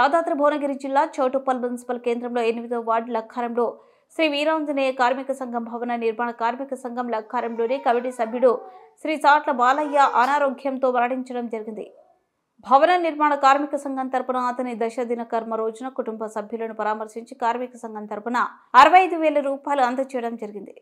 యాదాద్రి భువనగిరి జిల్లా చౌటుప్పల్ మున్సిపల్ కేంద్రంలో 8వ వార్డు లక్కారంలో శ్రీ వీరాంజనేయ కార్మిక సంఘం భవన నిర్మాణ కార్మిక సంఘం లక్కారంలోని కమిటీ సభ్యుడు శ్రీ చాట్ల బాలయ్య అనారోగ్యంతో మరణించడం జరిగింది. భవన నిర్మాణ కార్మిక సంఘం తరపున అతని దశదిన కర్మ రోజున కుటుంబ సభ్యులను పరామర్శించి కార్మిక సంఘం తరపున 65,000 రూపాయలు అందజేయడం జరిగింది.